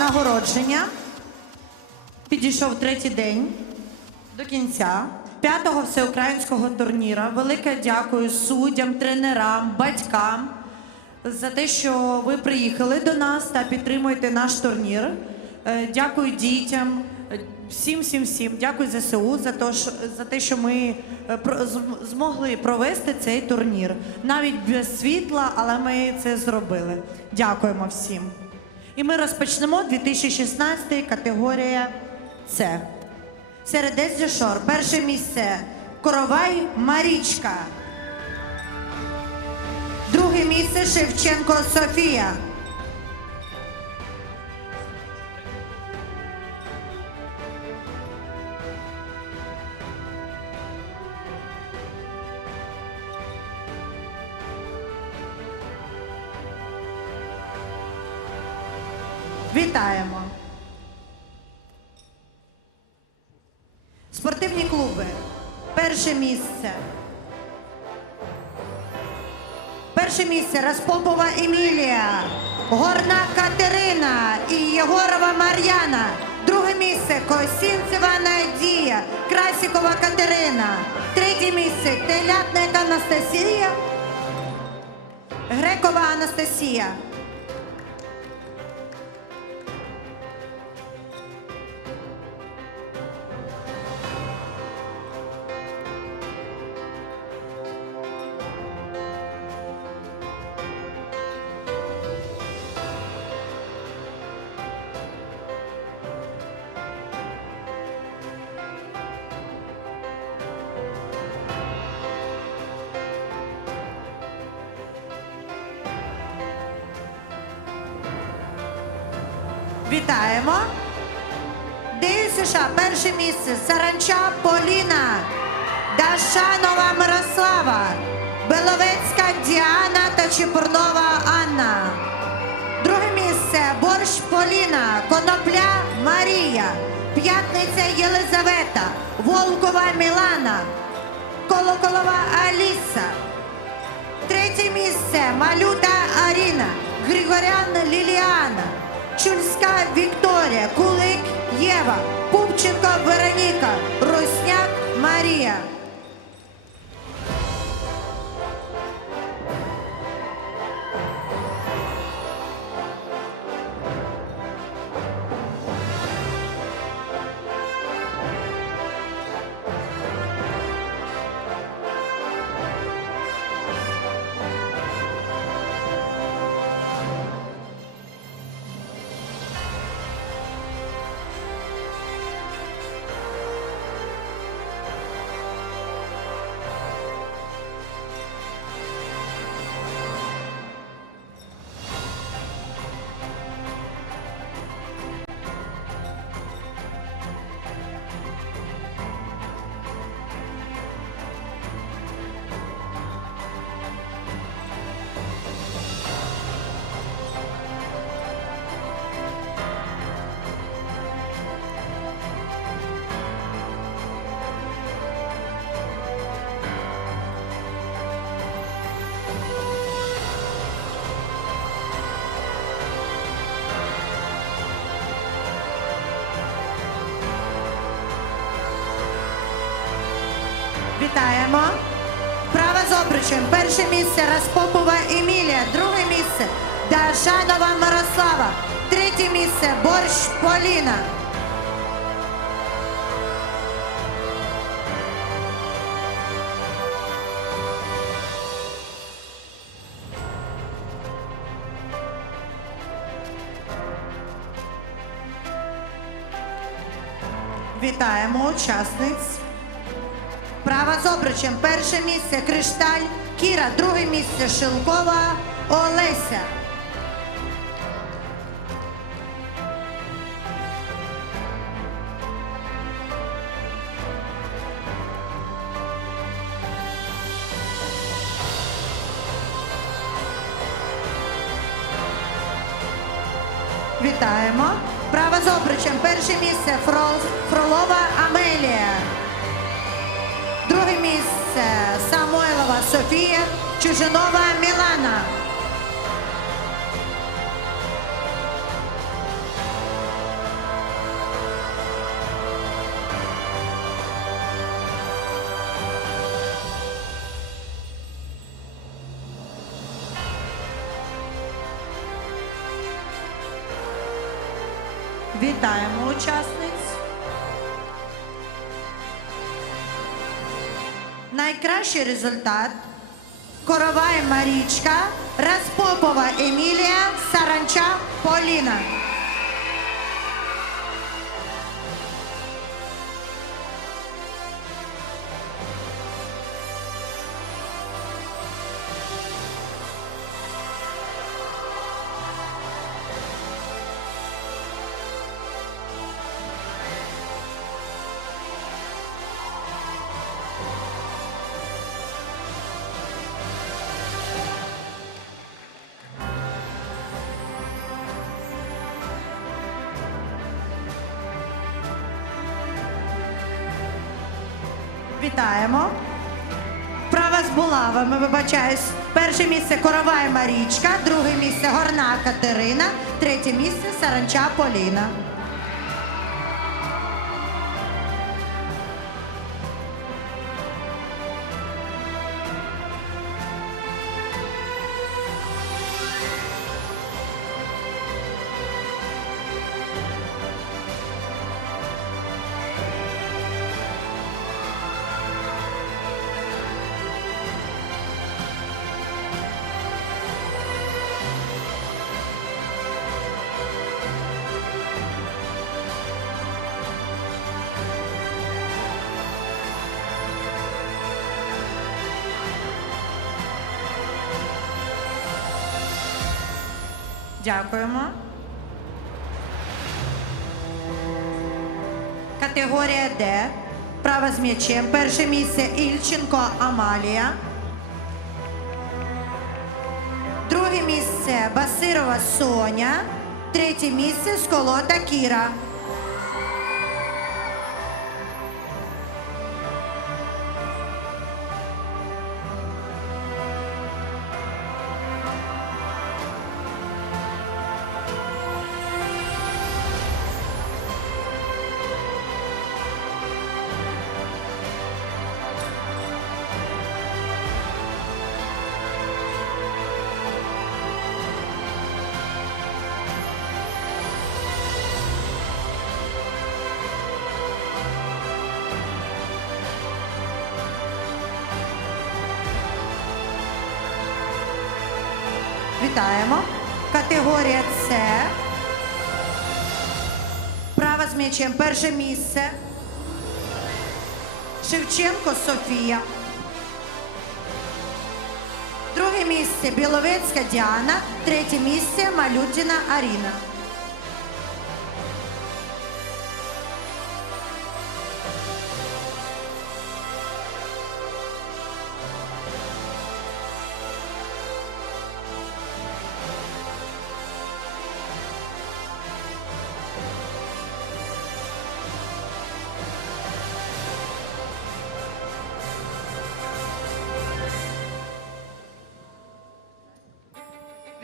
нагородження. Підійшов третій день до кінця п'ятого всеукраїнського турніра. Велике дякую суддям, тренерам, батькам за те, що ви приїхали до нас та підтримуєте наш турнір. Е, Дякую дітям, е, всім, всім, всім. Дякую ЗСУ за те, за те, що ми е, змогли провести цей турнір. Навіть без світла, але ми це зробили. Дякуємо всім. І ми розпочнемо 2016 категорія С. Середець Дешор. Перше місце Коровай Марічка. Друге місце Шевченко Софія. Перше місце Распопова Емілія, Горна Катерина і Єгорова Мар'яна. Друге місце Косінцева Надія, Красікова Катерина. Третє місце Телятник Анастасія, Грекова Анастасія. Вітаємо. США перше місце. Саранча Поліна, Дашанова Мирослава, Беловецька Діана та Чепурнова Анна. Друге місце. Борщ Поліна, Конопля Марія, П'ятниця Єлизавета, Волкова Мілана, Колоколова Аліса. Третє місце. Малюта Аріна, Григорян Ліліана, Чульська Вікторія, Кулик Єва, Пупченко Вероніка, Русняк Марія. Вітаємо. Права з обручем. Перше місце Распопова Емілія. Друге місце Дашанова Мирослава. Третє місце Борщ Поліна. Вітаємо учасниць. Права з обручем. Перше місце Кришталь Кіра. Друге місце Шилкова Олеся. Вітаємо. Право з обручем. Перше місце Фрол- Фролова Амелія це Самойлова Софія, Чужинова Мілана. Вітаємо учасниць. Найкращий результат Коровай Марічка, Распопова Емілія, Саранча Поліна. Вітаємо. Права з булавами, вибачаюсь. Перше місце Коровай Марічка, друге місце Горна Катерина, третє місце Саранча Поліна. Дякуємо. Категорія Д. Права з м'ячем. Перше місце Ільченко Амалія. Друге місце Басирова Соня. Третє місце Сколота Кіра. Вітаємо. Категорія С. Права з м'ячем. Перше місце. Шевченко Софія. Друге місце Біловецька Діана. Третє місце Малютіна Аріна.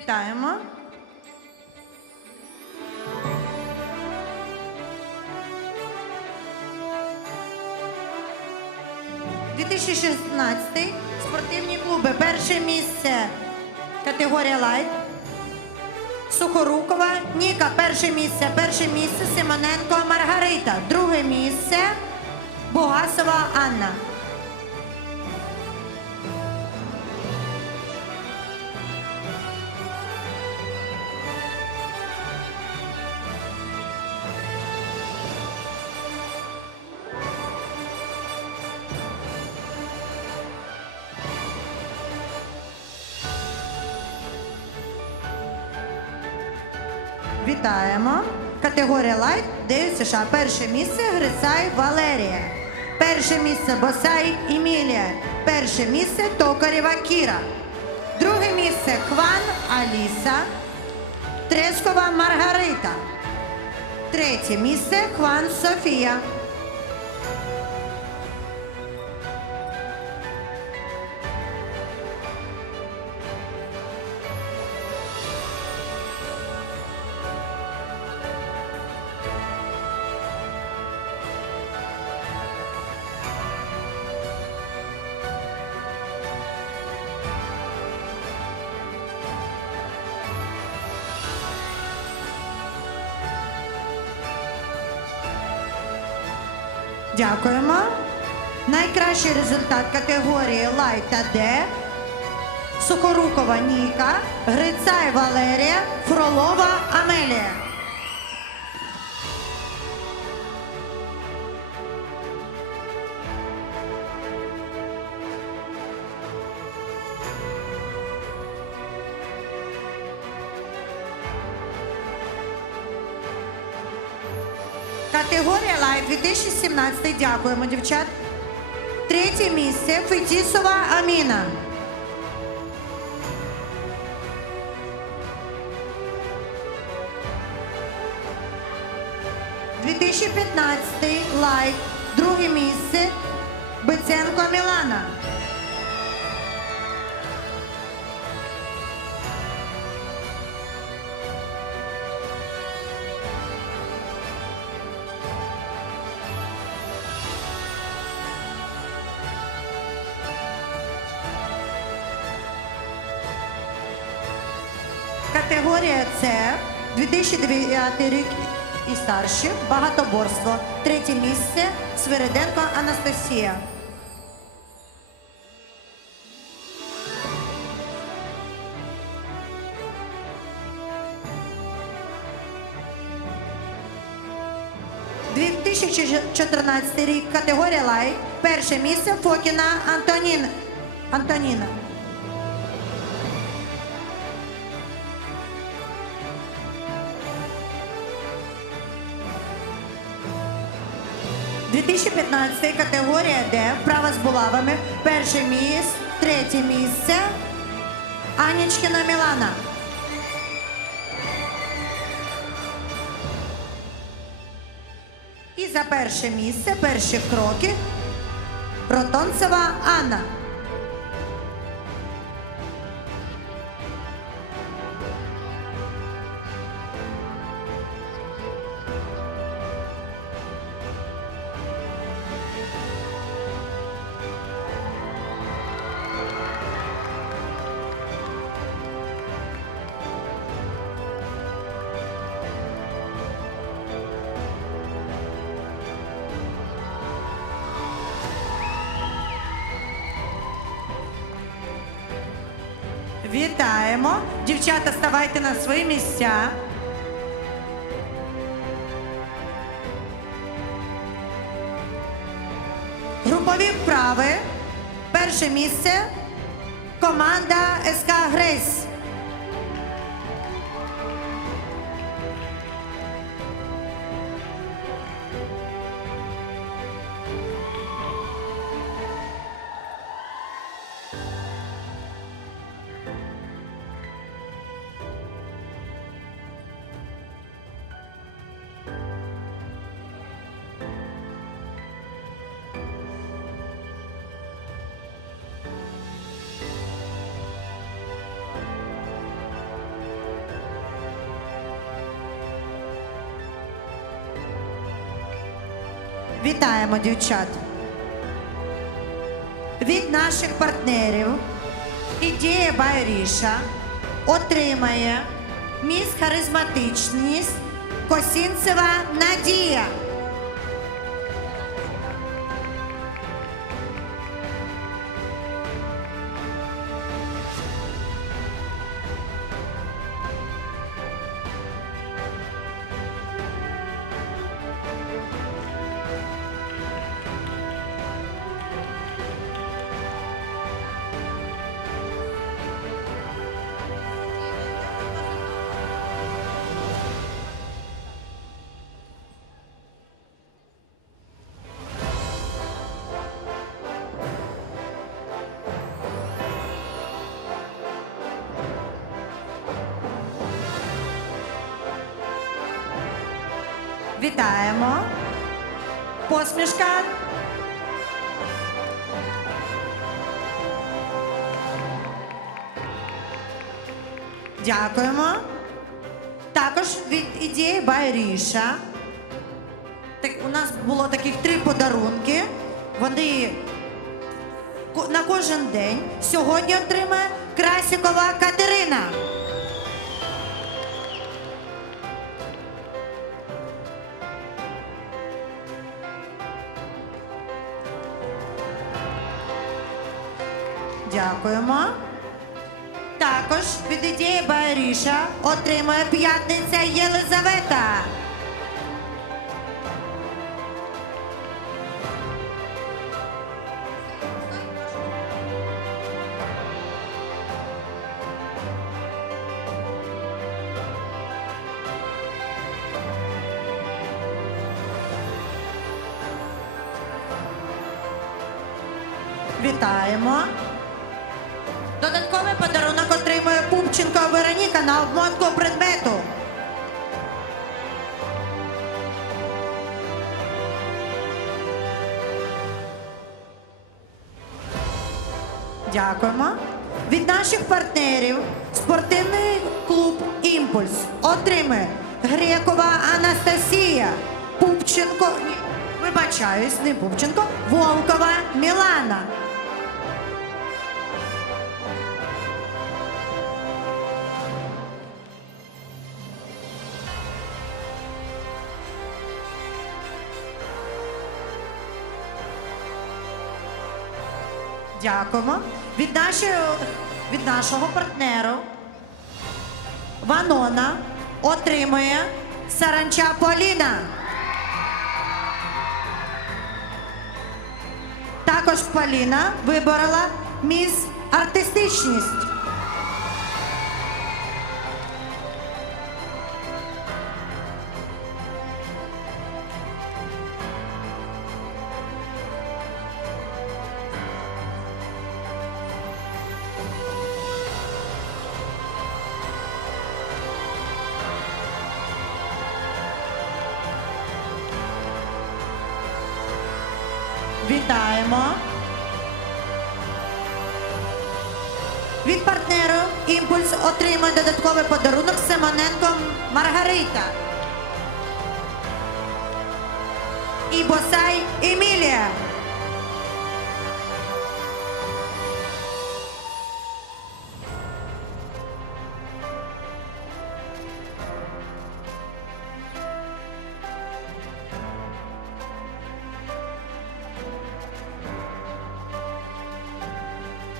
Вітаємо. – 2016 спортивні клуби. Перше місце категорія лайт. Сухорукова Ніка. Перше місце. Перше місце Симоненко Маргарита. Друге місце Бугасова Анна. Вітаємо. Категорія лайт 9 США. Перше місце Грицай Валерія. Перше місце Босай Емілія. Перше місце Токарєва Кіра. Друге місце Кван Аліса. Трескова Маргарита. Третє місце Кван Софія. Дякуємо. Найкращий результат категорії Лайт та Д. Сухорукова Ніка, Грицай Валерія, Фролова Амелія. Категорія Лайт 2017. Дякуємо, дівчат. Третє місце Фетісова Аміна. – 2015 лайт. Друге місце Биценко Мілана. Категорія С 2009 рік і старші. Багатоборство. Третє місце Свириденко Анастасія. – 2014 рік категорія Лайт. Перше місце Фокіна Антонін. Антоніна. – 2015 категорія Д. Права з булавами. Перше місце, третє місце. Анічкіна Мілана. І за перше місце, перші кроки. Протонцева Анна. Вітаємо. Дівчата, ставайте на свої місця. Групові вправи. Перше місце. Команда СК Грейс. Вітаємо, дівчат. Від наших партнерів ідея Байріша отримає міс харизматичність Косінцева Надія. Вітаємо. Посмішка. Дякуємо. Також від ідеї Байріша. Так, у нас було таких три подарунки. Вони на кожен день. Сьогодні отримає Красікова Катерина. Дякуємо. Також від ідеї Байріша отримує п'ятниця Єлизавета. Вітаємо. Подарунок отримує Пупченко Вероніка на обмотку предмету. Дякуємо. Від наших партнерів спортивний клуб Імпульс отримує Грекова Анастасія, Пупченко. Вибачаюсь, не Пупченко, Волкова Мілана. Дякуємо. Від, нашої, від нашого партнеру Ванона отримує Саранча Поліна. Також Поліна виборола міс артистичність. Маргарита. І Босай Емілія.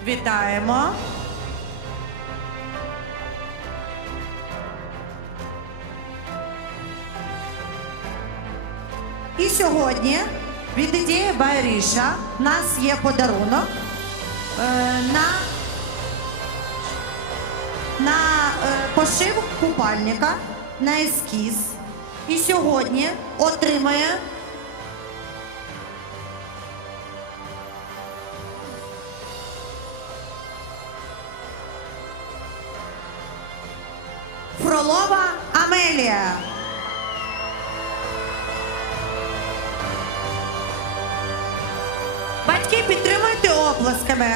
Вітаємо. Сьогодні від ідеї Байріша в нас є подарунок е, на, на е, пошив купальника на ескіз. І сьогодні отримає підтримуйте оплесками.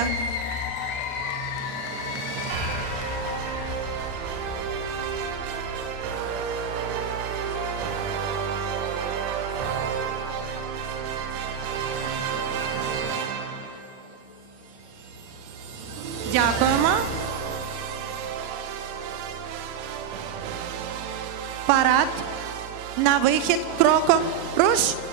Дякуємо. Парад на вихід кроком руш.